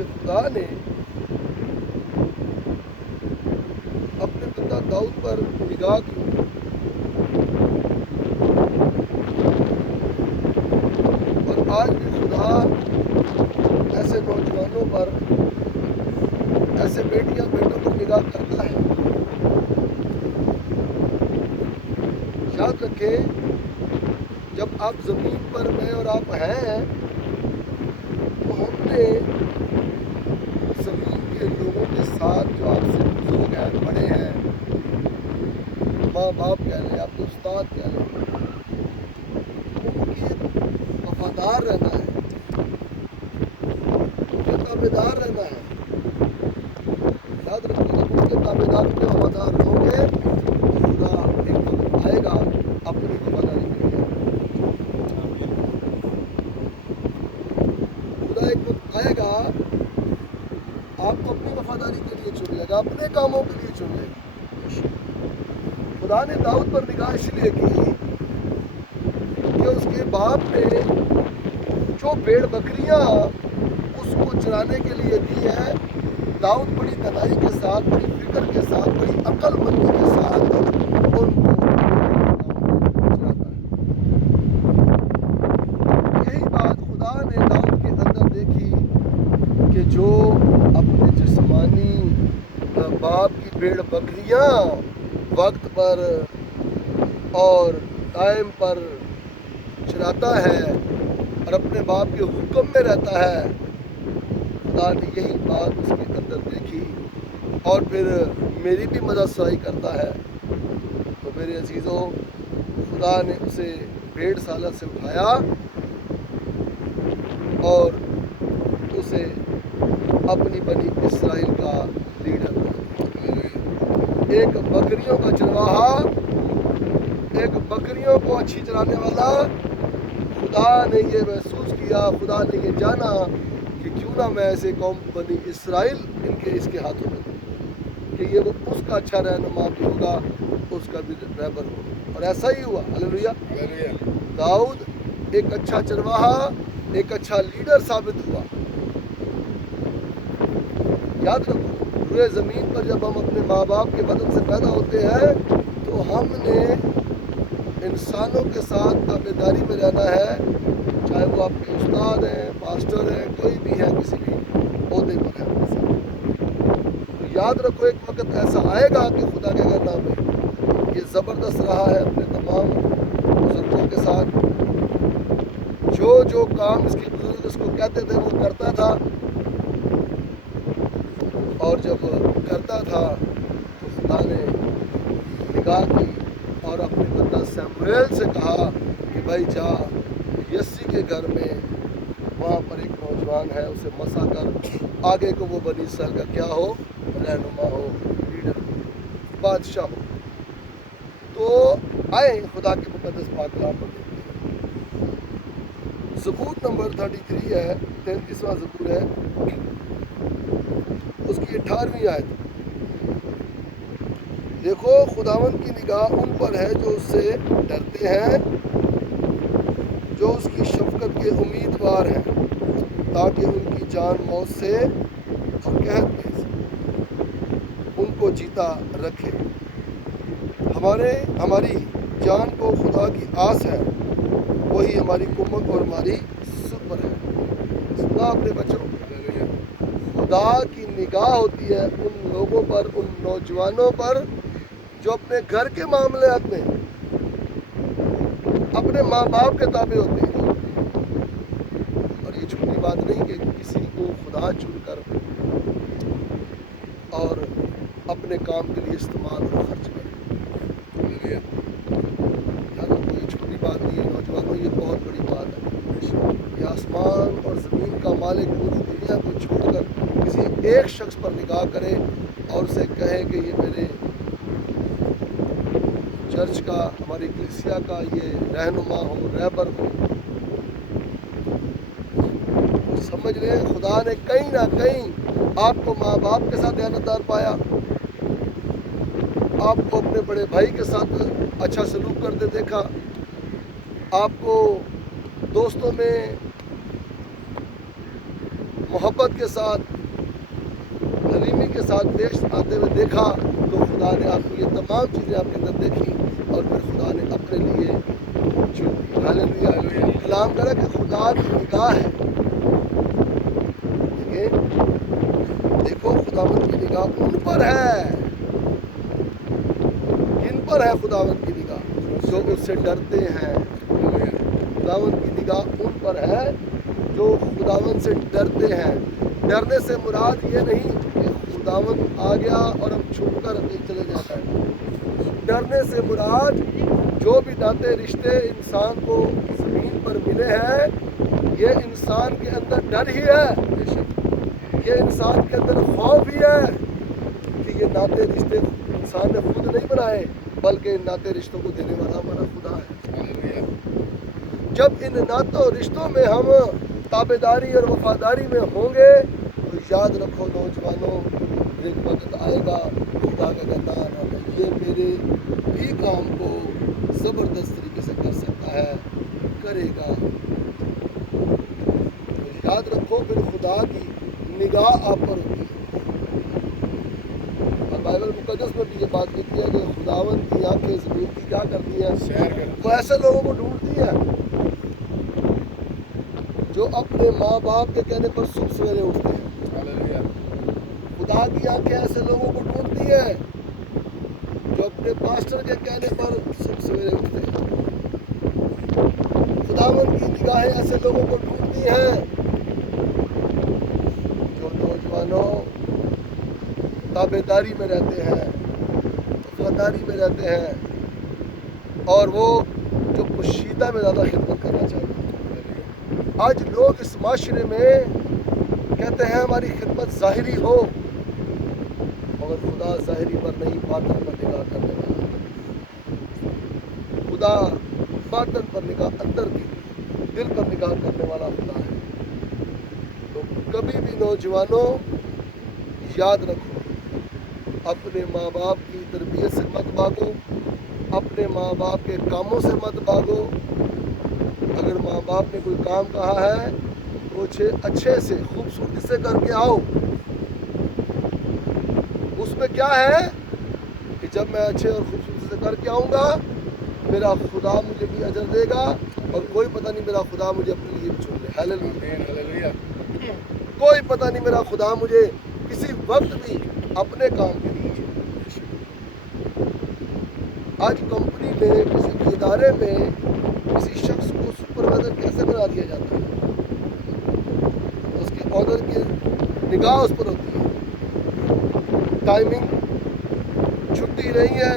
کہ خدا نے اپنے بندہ داؤد پر نگاہ کی اور آج بھی خدا ایسے نوجوانوں پر، ایسے بیٹیاں بیٹوں پر نگاہ کرتا ہے۔ یاد رکھیں، جب آپ زمین پر میں اور آپ ہیں تو ہم نے زمین کے لوگوں کے ساتھ جو آپ سے بزرگ ہیں، بڑے ہیں، ماں باپ کہہ لیں، آپ کے استاد کہہ لیں، ان کے وفادار رہنا ہے، ان کے تابع دار رہنا ہے۔ یاد رکھو، جب ان کے تابع دار ان کے وفادار رہو گے تو خدا ایک وقت آئے گا اپنی وفاداری کے لیے۔ خدا ایک وقت آئے گا آپ کو اپنی وفاداری کے لیے چن لے گا، اپنے کاموں کے لیے چن لے گا۔ خدا نے داؤد پر نگاہ اس لیے کی کہ اس کے باپ نے جو بھیڑ بکریاں اس کو چرانے کے لیے دی ہے، داؤد بڑی دانائی کے ساتھ، بڑی فکر کے ساتھ، بڑی عقل مندی کے ساتھ ان کو چراتا ہے۔ یہی بات خدا نے داؤد کے اندر دیکھی کہ جو اپنے جسمانی باپ کی بھیڑ بکریاں وقت پر اور ٹائم پر چراتا ہے اور اپنے باپ کے حکم میں رہتا ہے، خدا نے یہی بات اس کے اندر دیکھی اور پھر میری بھی مدد سائی کرتا ہے۔ تو میرے عزیزوں، خدا نے اسے 1.5 سال سے اٹھایا اور اسے اپنی بنی اسرائیل کا لیڈر بنا، ایک بکریوں کا چرواہا، ایک بکریوں کو اچھی چرانے والا۔ خدا نے یہ محسوس کیا، خدا نے یہ جانا کہ کیوں نہ میں ایسے قوم بنی اسرائیل اس کے ہاتھوں میں دوں کہ یہ وہ اس کا اچھا رہنما بھی ہوگا، اس کا بھی رہبر ہوگا، اور ایسا ہی ہوا۔ ہلیلویہ۔ داؤد ایک اچھا چرواہا، ایک اچھا لیڈر ثابت ہوا۔ یاد رکھو، روئے زمین پر جب ہم اپنے ماں باپ کے بدن سے پیدا ہوتے ہیں تو ہم نے انسانوں کے ساتھ تابع داری میں رہنا ہے، چاہے وہ آپ کے استاد ہیں، پاسٹر ہیں، کوئی بھی ہے، کسی بھی عہدے پر ہے ان کے ساتھ۔ تو یاد رکھو، ایک وقت ایسا آئے گا کہ خدا کے گھر میں یہ زبردست رہا ہے اپنے تمام بزرگوں کے ساتھ، جو کام اس کے بزرگ اس کو کہتے تھے وہ کرتا تھا، اور جب کرتا تھا تو خدا نے نگاہ کی اور اپنے بندہ سیموئیل سے کہا کہ بھائی جا یسی کے گھر میں، وہاں پر ایک نوجوان ہے، اسے مسا کر، آگے کو وہ بنی اسرائیل کا کیا ہو، رہنما ہو، لیڈر ہو، بادشاہ ہو۔ تو آئے خدا کے مقدس پاک کلام پر دیکھتے ہیں۔ زبور نمبر 33 ہے، 33واں زبور ہے، اس کی 18ویں آیت۔ دیکھو، خداوند کی نگاہ ان پر ہے جو اس سے ڈرتے ہیں، جو اس کی شفقت کے امیدوار ہیں، تاکہ ان کی جان موت سے اور قحط میں سے ان کو جیتا رکھے۔ ہماری جان کو خدا کی آس ہے، وہی ہماری کمک اور ہماری سپر ہے۔ سنا اپنے بچوں، خدا کی نگاہ ہوتی ہے ان لوگوں پر، ان نوجوانوں پر جو اپنے گھر کے معاملات میں اپنے ماں باپ کے تابع ہوتے ہیں۔ اور یہ چھوٹی بات نہیں کہ کسی کو خدا چن کر اور اپنے کام کے لیے استعمال اور خرچ کرے۔ یاد رکھو، یہ چھوٹی بات نہیں ہے نوجوانوں، یہ بہت بڑی بات ہے۔ یہ آسمان اور زمین کا مالک پوری دنیا کو چھوڑ کر کسی ایک شخص پر نگاہ کرے اور اسے کہے کہ یہ میرے چرچ کا، ہماری کلیسیا کا یہ رہنما ہو، رہبر ہو۔ سمجھ رہے ہیں، خدا نے کہیں نہ کہیں آپ کو ماں باپ کے ساتھ دیانتدار پایا، آپ کو اپنے بڑے بھائی کے ساتھ اچھا سلوک کرتے دیکھا، آپ کو دوستوں میں محبت کے ساتھ حلیمی کے ساتھ پیش آتے ہوئے دیکھا تو خدا نے آپ کو یہ تمام چیزیں آپ کے اندر دیکھی اور پھر خدا نے اپنے لیے چن لی. ہاللیلویہ. کلام کرا کہ خدا کی نگاہ ہے. دیکھو خداوند کی نگاہ ان پر ہے. کن پر ہے خداوند کی نگاہ؟ جو اس سے ڈرتے ہیں. خداوند کی نگاہ ان پر ہے جو خداوند سے ڈرتے ہیں. ڈرنے سے مراد یہ نہیں کہ خداوند آ گیا اور اب چھپ کر کہیں چلے جاتا ہے. ڈرنے سے مراد جو بھی ناطے رشتے انسان کو زمین پر ملے ہیں یہ انسان کے اندر ڈر ہی ہے. یہ انسان کے اندر خوف ہی ہے کہ یہ ناطے رشتے انسان نے خود نہیں بنائے بلکہ ان ناطے رشتوں کو دینے والا ہمارا خدا ہے. جب ان ناطوں رشتوں میں ہم تابعداری اور وفاداری میں ہوں گے تو یاد رکھو نوجوانوں ایک وقت آئے گا خدا کا کہتا ہے یہ میرے بھی کام کو زبردست طریقے سے کر سکتا ہے کرے گا. یاد رکھو پھر خدا کی نگاہ آپ پر ہوتی ہے. اور بائبل مقدس میں بھی یہ بات لکھی ہے کہ خداوند کی آنکھیں زمین کی کیا کرتی ہیں؟ وہ ایسے لوگوں کو ڈھونڈتی ہیں جو اپنے ماں باپ کے کہنے پر صبح سویرے اٹھتے ہیں. خدا کی آنکھیں ایسے لوگوں کو ڈھونڈتی ہیں جو اپنے پاسٹر کے کہنے پر صبح سویرے اٹھتے ہیں. خداوند کی نگاہیں ایسے لوگوں کو ڈھونڈتی ہیں جو نوجوانوں تابعداری میں رہتے ہیں وفاداری میں رہتے ہیں اور وہ جو پوشیدہ میں زیادہ خدمت کرنا چاہتے ہیں. آج لوگ اس معاشرے میں کہتے ہیں ہماری خدمت ظاہری ہو مگر خدا ظاہری پر نہیں باطن پر نگاہ کرنے والا. خدا باطن پر نگاہ اندر کی دل پر نگاہ کرنے والا خدا ہے. تو کبھی بھی نوجوانوں یاد رکھو اپنے ماں باپ کی تربیت سے مت بھاگو اپنے ماں باپ کے کاموں سے مت بھاگو. اگر ماں باپ نے کوئی کام کہا ہے تو اچھے سے خوبصورتی سے کر کے آؤ. اس میں کیا ہے کہ جب میں اچھے اور خوبصورتی سے کر کے آؤں گا میرا خدا مجھے بھی اجر دے گا اور کوئی پتہ نہیں میرا خدا مجھے اپنے لیے بھی چن لے. ہاللیلویہ. کوئی پتہ نہیں میرا خدا مجھے کسی وقت بھی اپنے کام کے لیے. آج کمپنی میں کسی بھی ادارے میں کسی شخص کو سپروائزر کیسے بنا دیا جاتا ہے؟ اس کے آنر کی نگاہ اس پر ہوتی ہے. ٹائمنگ چھٹی نہیں ہے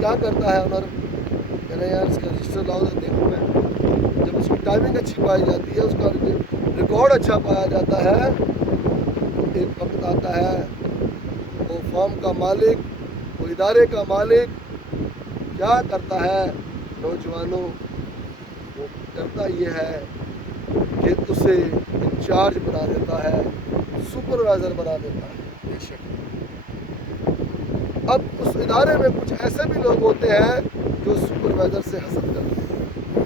کیا کرتا ہے آنر کہہ رہے یار اس کا رجسٹر لاؤ تو دیکھوں میں. جب اس کی ٹائمنگ اچھی پائی جاتی ہے اس کا ریکارڈ اچھا پایا جاتا ہے تو ایک وقت آتا ہے وہ فارم کا مالک وہ ادارے کا مالک کیا کرتا ہے نوجوانوں وہ کرتا یہ ہے کہ اسے انچارج بنا دیتا ہے سپروائزر بنا دیتا ہے. اب اس ادارے میں کچھ ایسے بھی لوگ ہوتے ہیں جو سپروائزر سے حسد کرتے ہیں.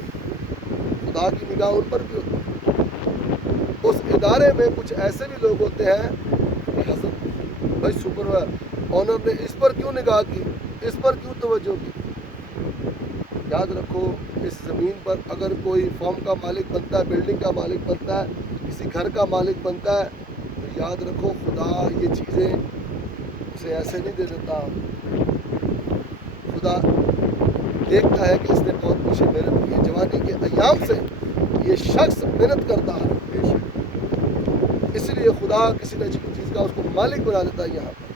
خدا کی نگاہ ان پر بھی ہوتی ہے. اس ادارے میں کچھ ایسے بھی لوگ ہوتے ہیں کہ حسد بھائی سپروائزر آنر نے اس پر کیوں نگاہ کی اس پر کیوں توجہ کی. یاد رکھو اس زمین پر اگر کوئی فارم کا مالک بنتا ہے بلڈنگ کا مالک بنتا ہے کسی گھر کا مالک بنتا ہے تو یاد رکھو خدا یہ چیزیں اسے ایسے نہیں دے دیتا. خدا دیکھتا ہے کہ اس نے بہت پیچھے محنت کی ہے. جوانی کے ایام سے یہ شخص محنت کرتا ہے اس لیے خدا کسی نہ کسی چیز کا اس کو مالک بنا دیتا ہے. یہاں پر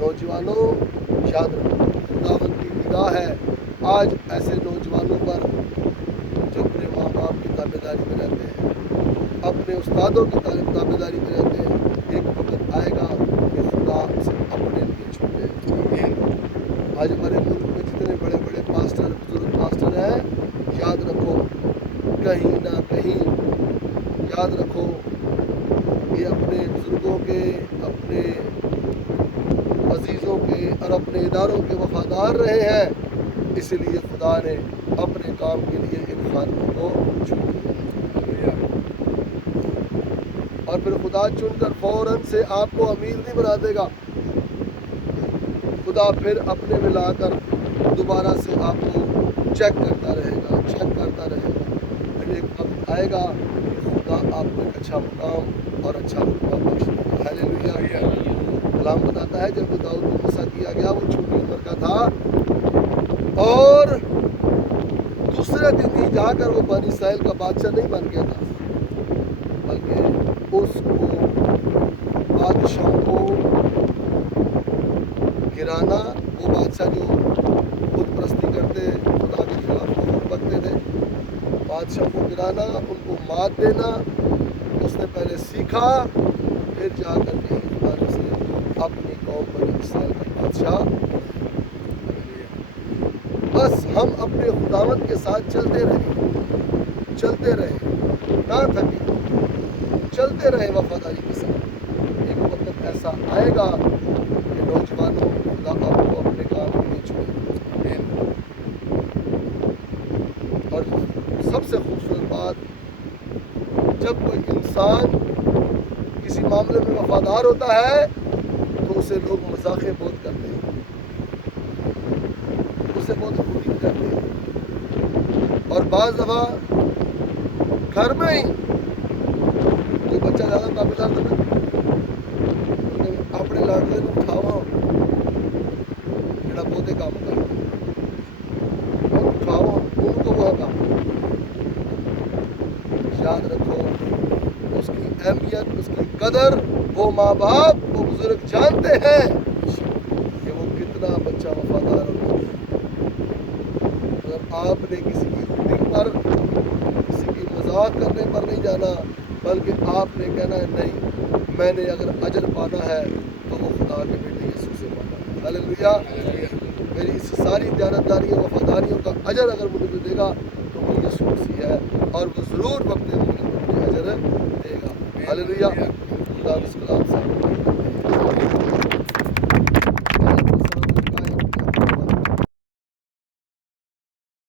نوجوانوں یاد رکھو خداوند کی نگاہ ہے آج ایسے نوجوانوں پر جو اپنے ماں باپ کی تابعداری میں رہتے ہیں اپنے استادوں کی تابعداری میں رہتے ہیں. ایک وقت آئے گا کہ خدا اسے اپنے لیے چن لے. آج ہمارے ملک میں جتنے بڑے بڑے پاسٹر بزرگ پاسٹر ہیں یاد رکھو کہیں نہ کہیں یاد رکھو یہ اپنے بزرگوں کے اپنے عزیزوں کے اور اپنے اداروں کے وفادار رہے ہیں. اس لیے خدا نے اپنے کام کے لیے ان خادموں کو چن لیا. اور پھر خدا چن کر فوراً سے آپ کو امیر نہیں بنا دے گا. خدا پھر اپنے میں لا کر دوبارہ سے آپ کو چیک کرتا رہے گا. پھر ایک وقت آئے گا کہ خدا آپ کو ایک اچھا مقام اور اچھا رتبہ بخشے گا. ہاللیلویا. کلام بتاتا ہے جب داؤد کو غصہ کیا گیا وہ چھوٹی عمر کا تھا اور دوسرے دن ہی جا کر وہ بنی اسرائیل کا بادشاہ نہیں بن گیا تھا، بلکہ اس کو بادشاہ کو گرانا، وہ بادشاہ جو خود پرستی کرتے خدا کے خلاف خود بکتے تھے، بادشاہ کو گرانا، ان کو مات دینا اس نے پہلے سیکھا، پھر جا کر کے خدا سے اپنی قوم بنی اسرائیل کا بادشاہ. بس ہم اپنے خداوند کے ساتھ چلتے رہیں نہ تھکیں، چلتے رہیں وفاداری کے ساتھ. ایک وقت ایسا آئے گا کہ نوجوانوں خدا آپ کو اپنے کام کے لیے چھوڑے. اور سب سے خوبصورت بات، جب کوئی انسان کسی معاملے میں وفادار ہوتا ہے تو اسے لوگ مذاقیں بہت کرتے ہیں، اسے بہت خوبی کرتے ہیں. اور بعض دفعہ گھر میں ہی جو بچہ زیادہ قابل اپنے لاڈلے کو اٹھاوا جڑا بہتے کام کر اٹھاوا ان کو وہ کام. یاد رکھو اس کی اہمیت، اس کی قدر وہ ماں باپ، وہ بزرگ جانتے ہیں کہ وہ کتنا بچہ وفادار ہوتا ہے. اگر آپ نے کسی کی روٹنگ پر، کسی کی مذاق کرنے پر نہیں جانا، بلکہ آپ نے کہنا ہے نہیں، میں نے اگر اجر پانا ہے تو وہ خدا کے بیٹے یسوع سے پانا ہے. ہاللیلویا. میری اس ساری دیانتداریوں وفاداریوں کا اجر اگر مجھے دے گا تو وہ یسوع مسیح ہے، اور وہ ضرور وقت مجھے اجر دے گا. ہاللیلویا. خدا اس کلام سے